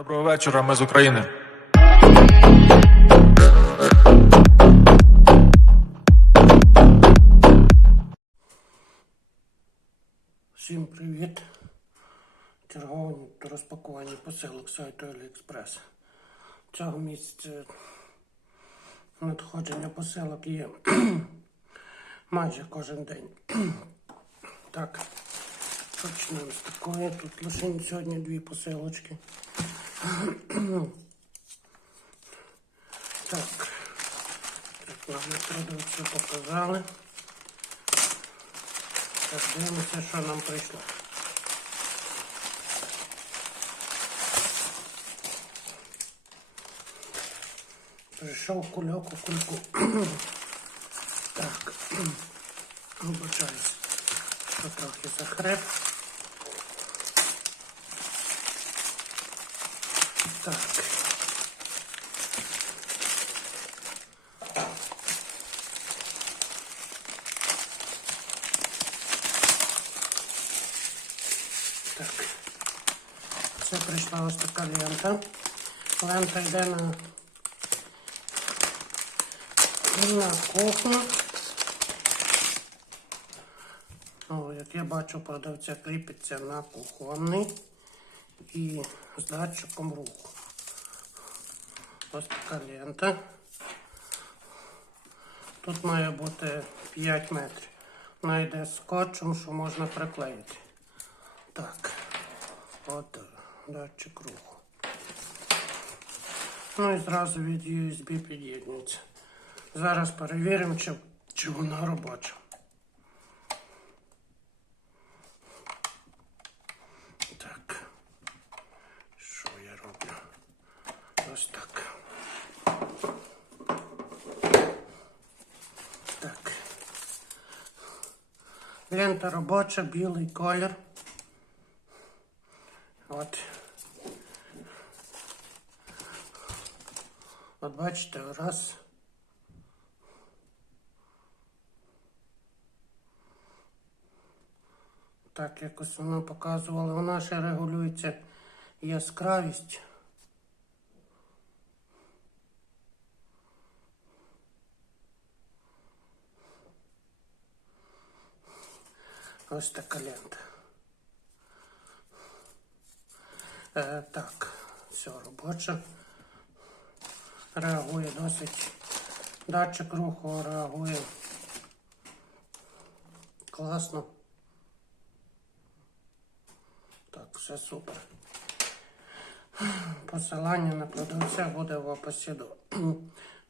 Доброго вечора, ми з України. Всім привіт! Чергове розпакування посилок сайту AliExpress. Цього місяця надходження посилок є майже кожен день. Так, почнемо з такої. Тут лише сьогодні дві посилочки. Так, нам продавці показали. Так, дивимося, що нам прийшло. Прийшов кульок у кульку. так. Вибачаюсь, що трохи захреп. Так. Так. Це прийшла ось така лента. Лента йде на, на кухню. О, як я бачу, продавця кріпиться на кухонний і з датчиком руху. Ось така лента. Тут має бути 5 метрів. Вона йде скотчем, що можна приклеїти. Так, от датчик руху. Ну і зразу від USB під'єднується. Зараз перевіримо, чи, чи вона робоча. Так. Що я роблю? Ось так. Так. Лента робоча, білий колір. От. От бачите, раз. Так, якось воно показувало. Вона ще регулюється яскравість. Ось така лента. Е, так, все робоче. Реагує досить. Датчик руху реагує класно. Так, все супер. Посилання на продавця буде в описі до,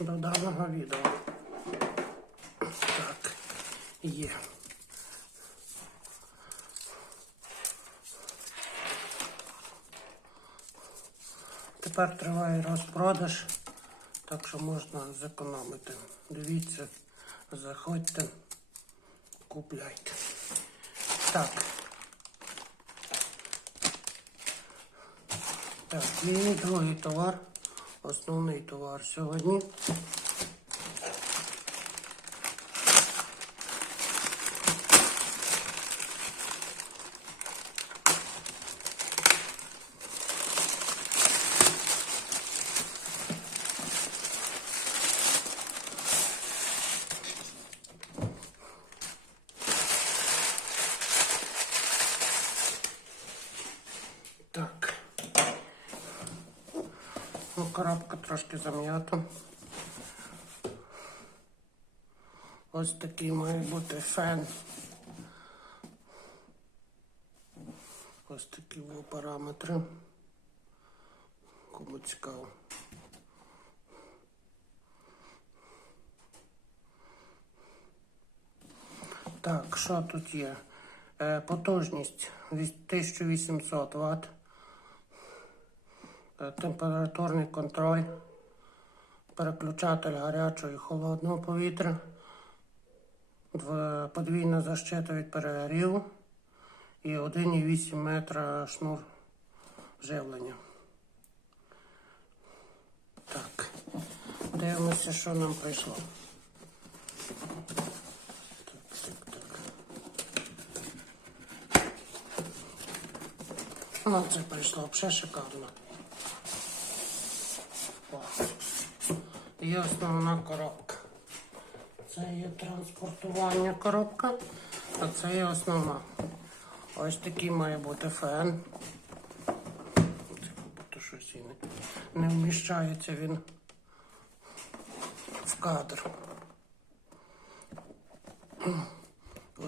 до даного відео. Так, є. Тепер триває розпродаж, так що можна зекономити. Дивіться, заходьте, купляйте. Так. Так, і другий товар, основний товар сьогодні. Так. Ну, коробка трошки зам'ята. Ось такий має бути фен. Ось такі во параметри. Кому цікаво. Так, що тут є? Е, потужність 1800 Вт. Температурний контроль, переключатель гарячого і холодного повітря, подвійна защита від перегріву і 1,8 метра шнур живлення. Так, дивимося, що нам прийшло. Ну, це прийшло взагалі шикарно. Є основна коробка. Це є транспортування коробка, а це є основна. Ось такий має бути фен. Це будто щось і не, вміщається він в кадр.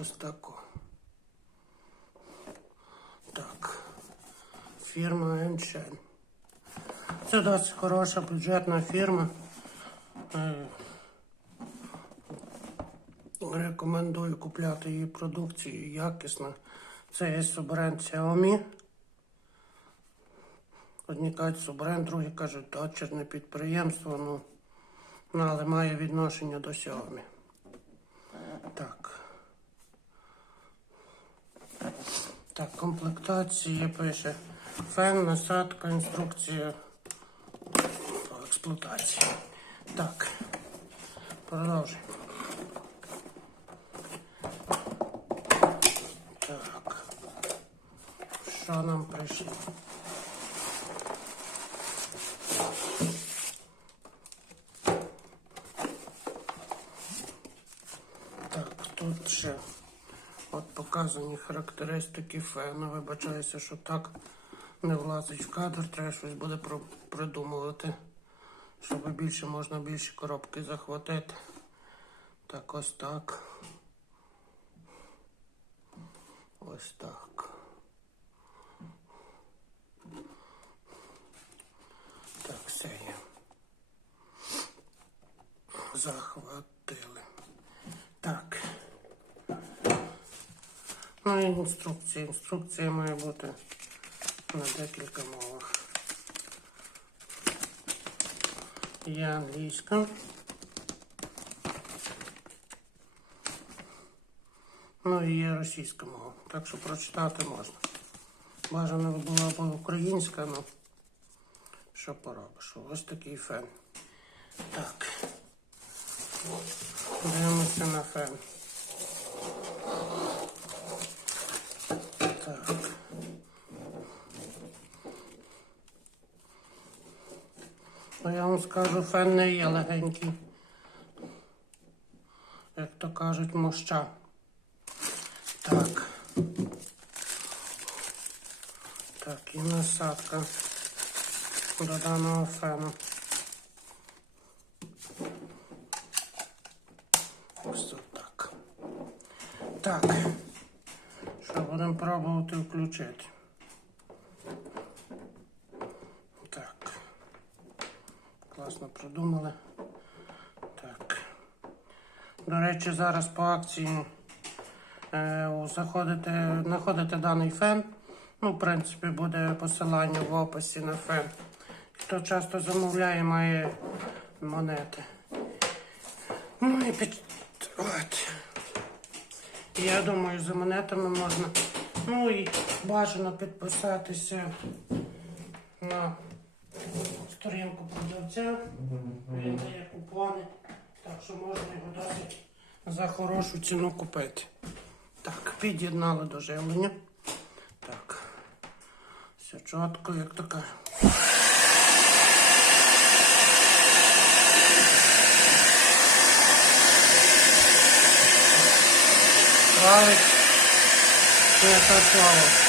Ось тако. Так. Фірма Еншен. Це досить хороша бюджетна фірма. Е, Рекомендую купляти її продукцію якісно. Це є суббренд Xiaomi. Одні кажуть суббренд, другі кажуть дочерне підприємство, ну, ну, але має відношення до Xiaomi. Так. Так, комплектації пише фен, насадка, інструкція по експлуатації. Так, продовжуємо. Так. Що нам прийшло? Так, тут ще от показані характеристики фена. Вибачаюся, що так не влазить в кадр. Треба щось буде придумувати, щоб більше можна більше коробки захватити. Так, ось так. Ось так. Так, все є. Захватили. Так. Ну і інструкція. Інструкція має бути на декілька мовах. Є англійська. Ну і є російська мова. Так що прочитати можна. Бажано була б українська, але що поробиш? Ось такий фен. Так. Дивимося на фен. Так. Я фен не є легенький. Як то кажуть, моща. Так. Так, і насадка до даного фену. Ось так. Так. Що будемо пробувати включити? Так. Класно придумали. Так. До речі, зараз по акції е, заходите, знаходите даний фен. Ну, в принципі, буде посилання в описі на фен. Хто часто замовляє, має монети. Ну і під... От. Я думаю, за монетами можна. Ну і бажано підписатися на продавця. Він купони. Так що можна його досить за хорошу ціну купити. Так, під'єднали до живлення. Так. Все чітко, як така. Править не працювало.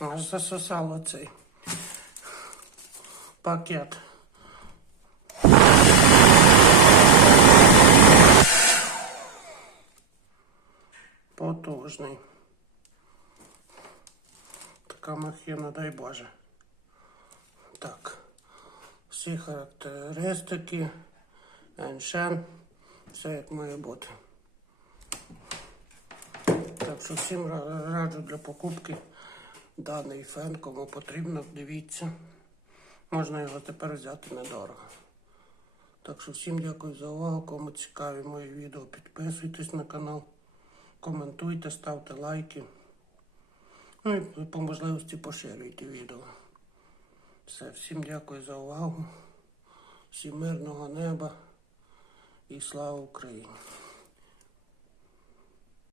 Засосало цей пакет. Потужний. Така махіна, дай Боже. Так. Всі характеристики, еншен, все як має бути. Так що всім ра- раджу для покупки даний фен, кому потрібно, дивіться. Можна його тепер взяти недорого. Так що всім дякую за увагу. Кому цікаві мої відео, підписуйтесь на канал, коментуйте, ставте лайки. Ну і по можливості поширюйте відео. Все. Всім дякую за увагу. Всім мирного неба і слава Україні!